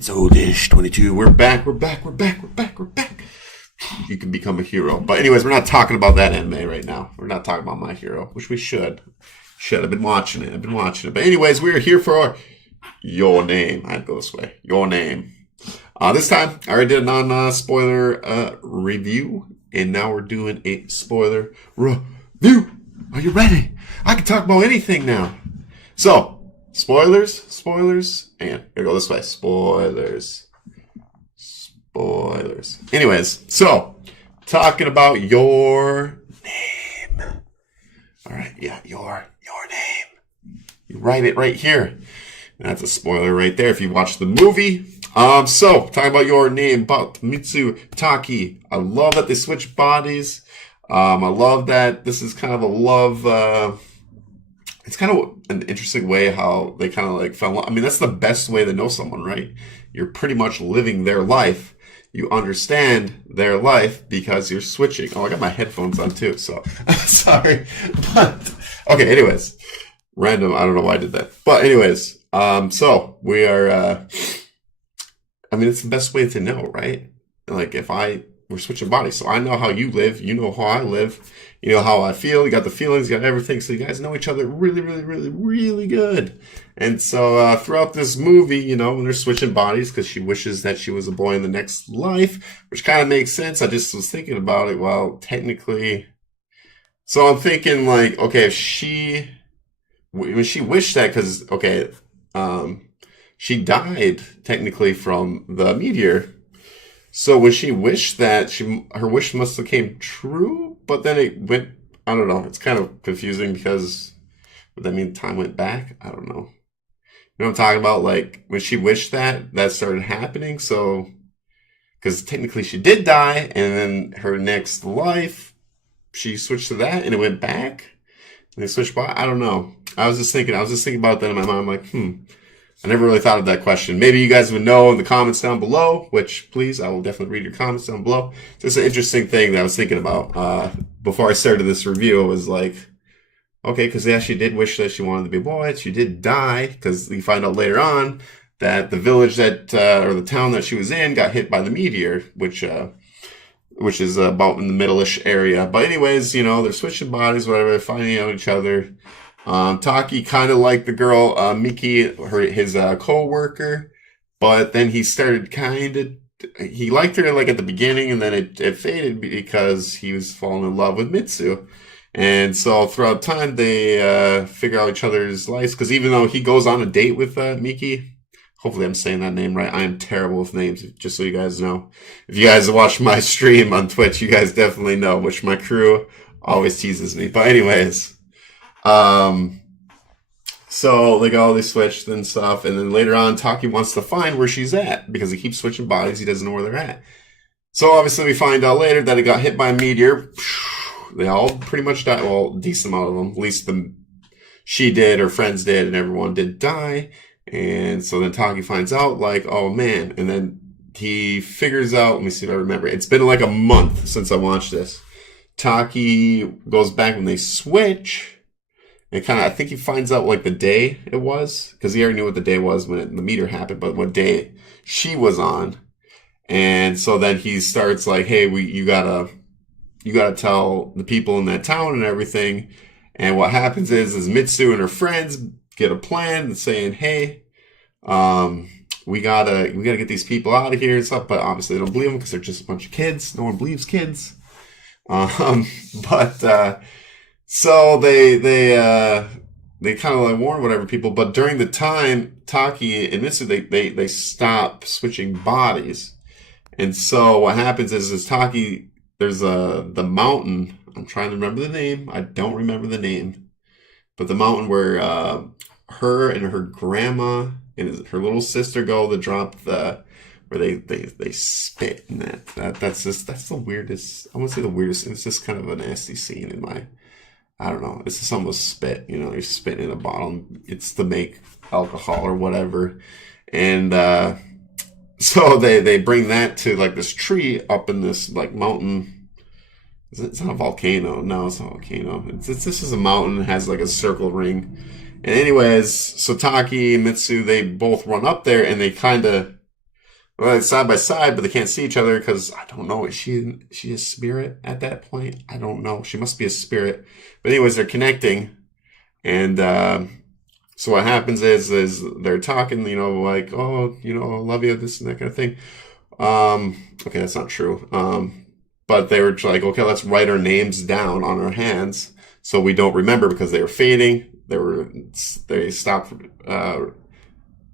It's oldish 22. We're back. You can become a hero. But anyways, we're not talking about that anime right now. We're not talking about My Hero, which we should. I've been watching it. But anyways, we're here for Your Name. I'd go this way. Your Name. This time, I already did a non-spoiler review. And now we're doing a spoiler review. Are you ready? I can talk about anything now. So, spoilers, and here go this way. Spoilers. Anyways, so, talking about Your Name. Alright, yeah, your name. You write it right here. That's a spoiler right there if you watch the movie. So, talking about Your Name, about Mitsu Taki. I love that they switch bodies. I love that this is kind of a love, it's kind of an interesting way how they kind of like fell in love. I mean, that's the best way to know someone, right? You're pretty much living their life. You understand their life because you're switching. Oh, I got my headphones on too, so sorry. But okay, anyways. Random, I don't know why I did that. But anyways, so we are I mean, it's the best way to know, right? Like we're switching bodies, so I know how you live, you know how I live, you know how I feel, you got the feelings, you got everything, so you guys know each other really good. And so throughout this movie, you know, when they're switching bodies, because she wishes that she was a boy in the next life, which kind of makes sense. I just was thinking about it, well, technically, so I'm thinking like, okay, if when she wished that, because, okay, she died technically from the meteor. So when she wished that, her wish must have came true, but then it went, I don't know, it's kind of confusing because, would that mean time went back? I don't know. You know what I'm talking about? Like, when she wished that started happening, so, because technically she did die, and then her next life, she switched to that, and it went back, and they switched by, I don't know. I was just thinking about that in my mind, I'm like, I never really thought of that question. Maybe you guys would know in the comments down below, which, please, I will definitely read your comments down below. Just an interesting thing that I was thinking about before I started this review. It was like, okay, because yeah, she did wish that she wanted to be a boy. She did die, because you find out later on that the village or the town that she was in got hit by the meteor, which is about in the middle-ish area. But anyways, you know, they're switching bodies, whatever, finding out each other. Taki kind of liked the girl, Miki, his co-worker, but then he started he liked her like at the beginning, and then it faded because he was falling in love with Mitsu. And so throughout time, they figure out each other's lives, because even though he goes on a date with Miki, hopefully I'm saying that name right. I am terrible with names, just so you guys know. If you guys watch my stream on Twitch, you guys definitely know, which my crew always teases me. But anyways, so they switched and stuff, and then later on, Taki wants to find where she's at, because he keeps switching bodies, he doesn't know where they're at. So obviously we find out later that it got hit by a meteor. They all pretty much died, well, a decent amount of them, at least she did, her friends did, and everyone did die. And so then Taki finds out, like, oh man, and then he figures out, let me see if I remember, it's been like a month since I watched this. Taki goes back when they switch, and I think he finds out like the day it was, because he already knew what the day was when the meteor happened, but what day she was on. And so then he starts like, hey, you gotta tell the people in that town and everything. And what happens is Mitsu and her friends get a plan saying, hey, we gotta get these people out of here and stuff, but obviously they don't believe them because they're just a bunch of kids. No one believes kids. So they kind of like warn whatever people, but during the time, Taki and Mitsu, they stop switching bodies. And so what happens is Taki, there's the mountain, I'm trying to remember the name, I don't remember the name, but the mountain where her and her grandma and her little sister go to drop where they spit in that's the weirdest, I won't say the weirdest, it's just kind of a nasty scene in my, I don't know, it's just almost spit, you know, you're spitting in a bottle, it's to make alcohol or whatever. And so they bring that to like this tree up in this like mountain. It's not a volcano. No, it's not a volcano. This is a mountain, it has like a circle ring. And anyways, so Taki and Mitsu, they both run up there, and they kind of Well, it's side by side, but they can't see each other because I don't know. Is she a spirit at that point? I don't know. She must be a spirit. But anyways, they're connecting, and so what happens is they're talking, like, oh, I love you, this and that kind of thing. Okay, that's not true. But they were like, okay, let's write our names down on our hands so we don't remember because they were fading. They stopped.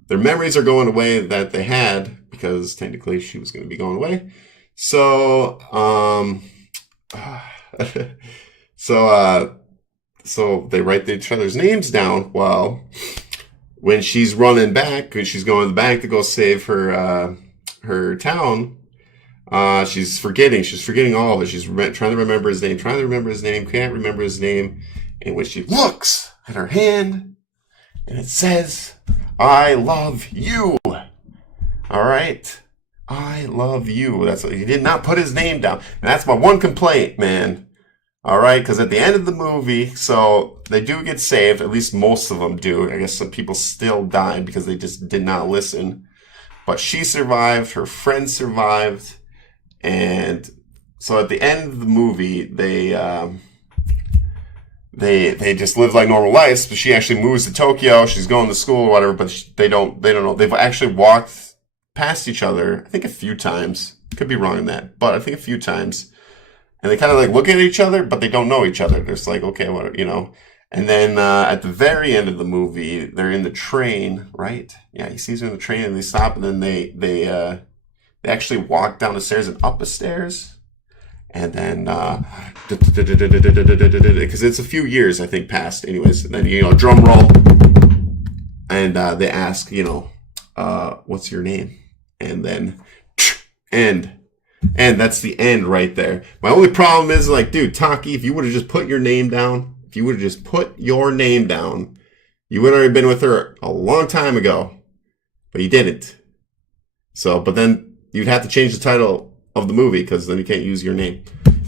Their memories are going away that they had because technically she was going to be going away. So, so they write each other's names down. Well, when she's running back, because she's going to the bank to go save her town, she's forgetting all of it. She's trying to remember his name, can't remember his name. And when she looks at her hand, and it says, I love you. All right. I love you. That's what he did not put his name down. And that's my one complaint, man. All right. Because at the end of the movie, so they do get saved. At least most of them do. I guess some people still died because they just did not listen. But she survived. Her friend survived. And so at the end of the movie, they just live like normal lives, but she actually moves to Tokyo. She's going to school or whatever, but they don't know. They've actually walked past each other, I think a few times. Could be wrong in that, but I think a few times. And they kind of like look at each other, but they don't know each other. They're just like, okay, what, And then at the very end of the movie, they're in the train, right? Yeah, he sees her in the train, and they stop, and then they actually walk down the stairs and up the stairs. And then, because it's a few years, I think, past anyways. And then, drum roll. And they ask, what's your name? And then, end. And that's the end right there. My only problem is, like, dude, Taki, if you would have just put your name down, you would have already been with her a long time ago. But you didn't. So, but then you'd have to change the title of the movie because then you can't use your name.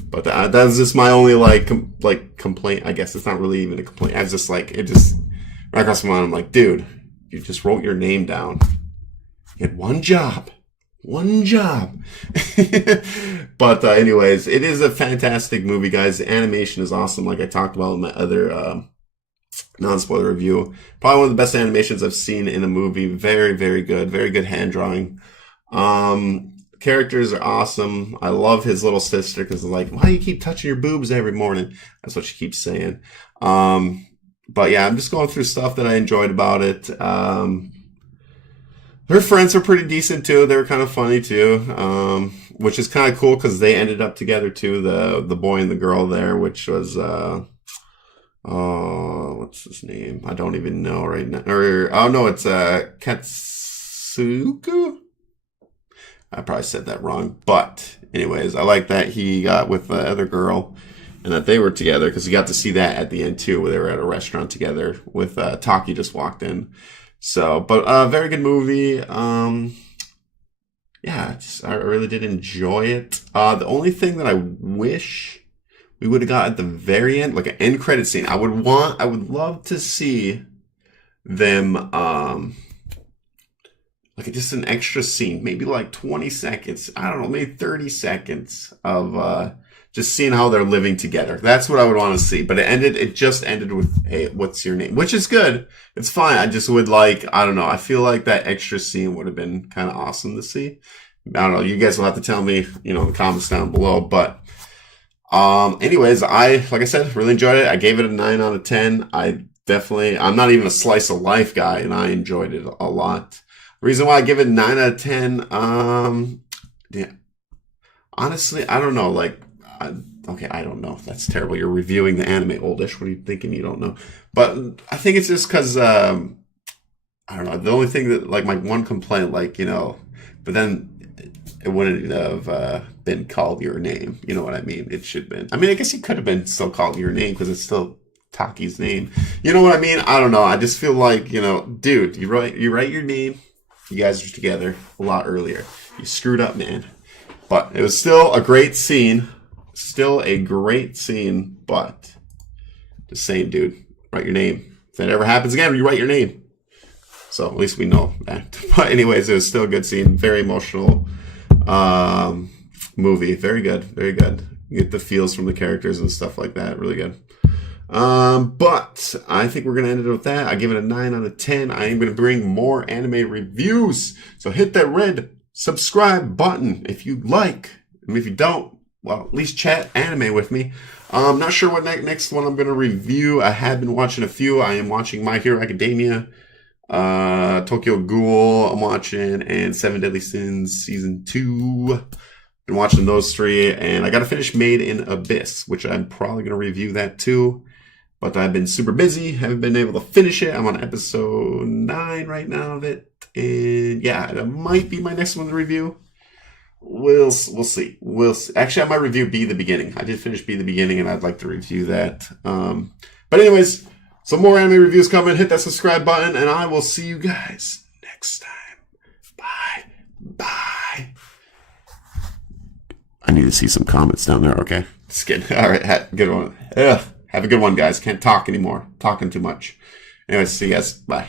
But that's just my only complaint. I guess it's not really even a complaint. I was just like, it just right across my mind. I'm like, dude, you just wrote your name down. You had one job. But anyways, it is a fantastic movie, guys. The animation is awesome, like I talked about in my other non-spoiler review. Probably one of the best animations I've seen in a movie. Very, very good. Very good hand drawing. Characters are awesome. I love his little sister because they're like, why do you keep touching your boobs every morning? That's what she keeps saying. But yeah, I'm just going through stuff that I enjoyed about it. Her friends were pretty decent too. They were kind of funny too, which is kind of cool because they ended up together too. The boy and the girl there, which was what's his name? I don't even know right now. It's Katsuku. I probably said that wrong, but anyways, I like that he got with the other girl and that they were together because you got to see that at the end too, where they were at a restaurant together with Taki just walked in. So, but very good movie. Yeah, I really did enjoy it. The only thing that I wish we would have got at the very end, like an end credit scene, I would love to see them, like just an extra scene, maybe like 20 seconds. I don't know, maybe 30 seconds of just seeing how they're living together. That's what I would want to see. But it just ended with, hey, what's your name? Which is good. It's fine. I just would I don't know. I feel like that extra scene would have been kind of awesome to see. I don't know. You guys will have to tell me, in the comments down below. But anyways, like I said, really enjoyed it. I gave it a 9 out of 10. I'm not even a slice of life guy, and I enjoyed it a lot. The reason why I give it 9 out of 10, yeah, honestly, I don't know. Okay, I don't know. That's terrible. You're reviewing the anime, oldish. What are you thinking? You don't know. But I think it's just because, I don't know. The only thing that, my one complaint, but then it wouldn't have been called Your Name. You know what I mean? It should have been. I mean, I guess it could have been still called Your Name because it's still Taki's name. You know what I mean? I don't know. I just feel like, dude, you write your name. You guys were together a lot earlier. You screwed up, man. But it was still a great scene. But just saying, dude, write your name. If that ever happens again, you write your name. So at least we know that. But anyways, it was still a good scene. Very emotional movie. Very good. Very good. You get the feels from the characters and stuff like that. Really good. But I think we're going to end it with that. I give it a 9 out of 10. I am going to bring more anime reviews. So hit that red subscribe button if you like. And if you don't, well, at least chat anime with me. I'm not sure what next one I'm going to review. I have been watching a few. I am watching My Hero Academia, Tokyo Ghoul I'm watching, and Seven Deadly Sins Season 2. Been watching those 3, and I got to finish Made in Abyss, which I'm probably going to review that too. But I've been super busy, haven't been able to finish it. I'm on episode 9 right now of it. And yeah, that might be my next one to review. We'll see. We'll see. Actually, I might review Be the Beginning. I did finish Be the Beginning, and I'd like to review that. But anyways, some more anime reviews coming. Hit that subscribe button, and I will see you guys next time. Bye. Bye. I need to see some comments down there, okay? Just kidding. All right, good one. Ugh. Have a good one, guys. Can't talk anymore. Talking too much. Anyways, see you guys. Bye.